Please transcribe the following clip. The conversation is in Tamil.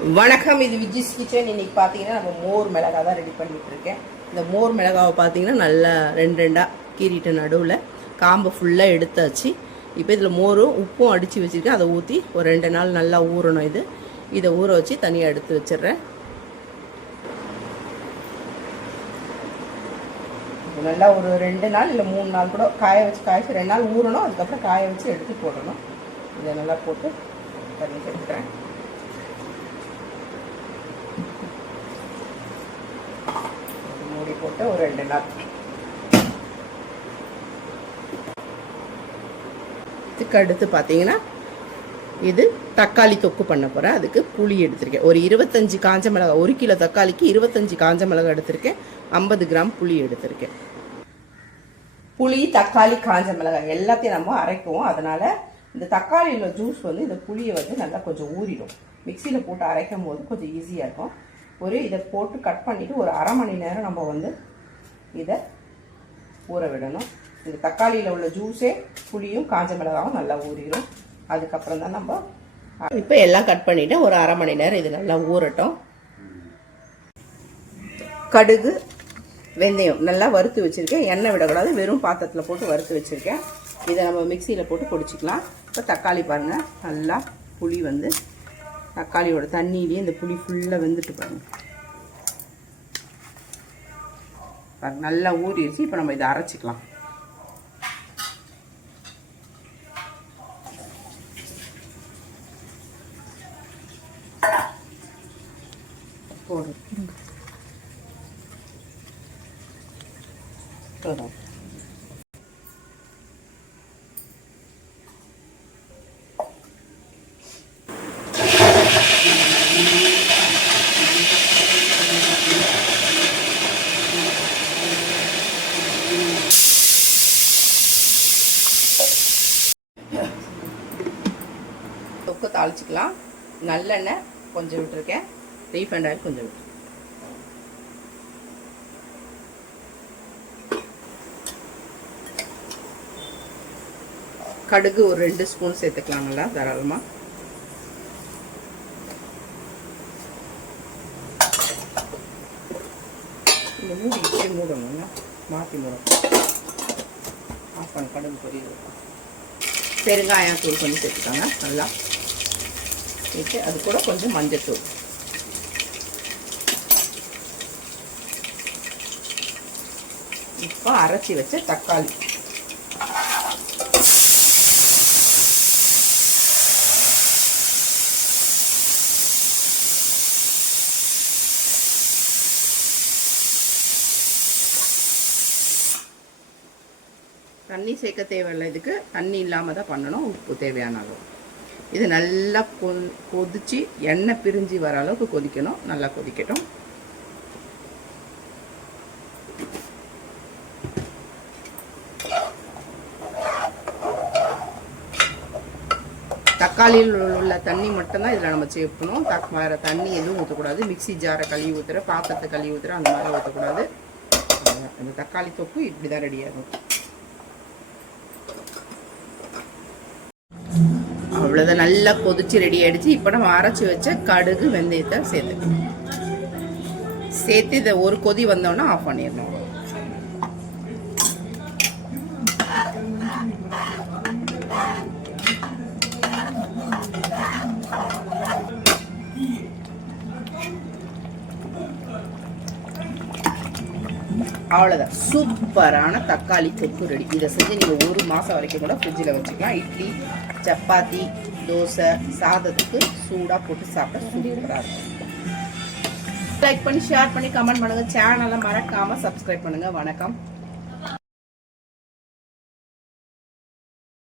வணக்கம் இது விஜிஸ் கிச்சன். இன்னைக்கு பார்த்தீங்கன்னா நம்ம மோர் மிளகா தான் ரெடி பண்ணிட்டு இருக்கேன் இந்த மோர் மிளகாவை பார்த்தீங்கன்னா நல்லா ரெண்டு ரெண்டாக கீறிட்டு நடுவில் காம்பை ஃபுல்லாக எடுத்தாச்சு. இப்போ இதில் மோரும் உப்பும் அடித்து வச்சுருக்கேன். அதை ஊற்றி ஒரு ரெண்டு நாள் நல்லா ஊறணும் இது. இதை ஊற வச்சு தனியாக எடுத்து வச்சிடுறேன். நல்லா ஒரு ரெண்டு நாள் இல்லை மூணு நாள் கூட காய வச்சு காய வச்சு ரெண்டு நாள் ஊறணும். அதுக்கப்புறம் காய வச்சு எடுத்து போடணும். இதை நல்லா போட்டு தண்ணி எடுத்துக்கிறேன். மூடி போட்டு ஒரு ரெண்டு நாள். இதுக்கு அடுத்து பார்த்தீங்கன்னா இது தக்காளி தொக்கு பண்ண போகிறேன் அதுக்கு புளி எடுத்திருக்கேன். ஒரு இருபத்தஞ்சி காஞ்ச மிளகா ஒரு கிலோ தக்காளிக்கு இருபத்தஞ்சி காஞ்ச மிளகா எடுத்திருக்கேன். ஐம்பது கிராம் புளி எடுத்திருக்கேன். புளி தக்காளி காஞ்ச மிளகாய் எல்லாத்தையும் நம்ம அரைக்குவோம். அதனால இந்த தக்காளியில் ஜூஸ் வந்து இந்த புளியை வந்து நல்லா கொஞ்சம் ஊறிடும். மிக்சியில் போட்டு அரைக்கும் போது கொஞ்சம் ஈஸியாக இருக்கும். ஒரு இதை போட்டு கட் பண்ணிவிட்டு ஒரு அரை மணி நேரம் நம்ம வந்து இதை ஊற விடணும். இந்த தக்காளியில் உள்ள ஜூஸே புளியும் காஞ்ச மிளகாவும் நல்லா ஊறிடும் அதுக்கப்புறம் தான் நம்ம இப்போ எல்லாம் கட் பண்ணிவிட்டு ஒரு அரை மணி நேரம் இது நல்லா ஊறட்டும். கடுகு வெந்தயம் நல்லா வறுத்து வச்சுருக்கேன். எண்ணெய் விடக்கூடாது. வெறும் பாத்திரத்தில் போட்டு வறுத்து வச்சுருக்கேன். இதை நம்ம மிக்சியில் போட்டு பொடிச்சிக்கலாம். இப்போ தக்காளி பாருங்கள் நல்லா புளி வந்து தக்காளியோட தண்ணியிலேயே இந்த புளி ஃபுல்லாக வெந்துட்டு பாருங்கள் பாருங்க நல்லா ஊறிடுச்சு. இப்போ நம்ம இதை அரைச்சிக்கலாம். போதும். போதும். தொக்கு தாளிச்சிக்கலாம். நல்லெண்ணெய் கொஞ்சம் விட்டுருக்கேன். ரீஃபண்ட் ஆயில் கொஞ்சம் விட்டுருக்கேன் கடுகு ஒரு ரெண்டு ஸ்பூன் சேர்த்துக்கலாங்களா தாராளமாக இந்த மூடி இப்படி மூடணுங்க மாற்றி மூடணும். ஆஃப் பண்ண கடுகு பொரியல். பெருங்காயம் தூள் கொஞ்சம் சேர்த்துக்காங்க நல்லா. வச்சு அது கூட கொஞ்சம் மஞ்சத்தூள். இப்போ அரைச்சி வச்ச தக்காளி. தண்ணி சேர்க்க தேவையில்லை இதுக்கு தண்ணி இல்லாமல் தான் பண்ணணும் உப்பு தேவையான அளவு. இது நல்லா கொ கொதிச்சு எண்ணெய் பிரிஞ்சு வர அளவுக்கு கொதிக்கணும். நல்லா கொதிக்கட்டும். தக்காளியில் உள்ள தண்ணி மட்டும்தான் இதில் நம்ம சேர்க்கணும் தக் வேறு தண்ணி எதுவும் ஊற்றக்கூடாது மிக்ஸி ஜாரை கழுவி ஊற்றுற பாத்திரத்தை கழுவி ஊற்றுற அந்த மாதிரி ஊற்றக்கூடாது அந்த தக்காளி தொப்பு இப்படி தான் ரெடியாகும் அவ்வளோதான் நல்லா கொதிச்சு ரெடி ஆயிடுச்சு. இப்போ நம்ம அரைச்சி வச்ச கடுகு வெந்தயத்தை சேர்த்துக்கணும் சேர்த்து இதை ஒரு கொதி வந்தோன்னா ஆஃப் பண்ணிடணும். அவ்வளோதான் சூப்பரான தக்காளி தொக்கு ரெடி. இதை செஞ்சு நீங்கள் ஒரு மாதம் வரைக்கும் கூட ஃப்ரிட்ஜில் வச்சுக்கலாம். இட்லி சப்பாத்தி தோசை சாதத்துக்கு சூடாக போட்டு சாப்பிட சூப்பராக இருக்கும். லைக் பண்ணி ஷேர் பண்ணி கமெண்ட் பண்ணுங்கள் சேனலை மறக்காமல் சப்ஸ்கிரைப் பண்ணுங்கள் வணக்கம்.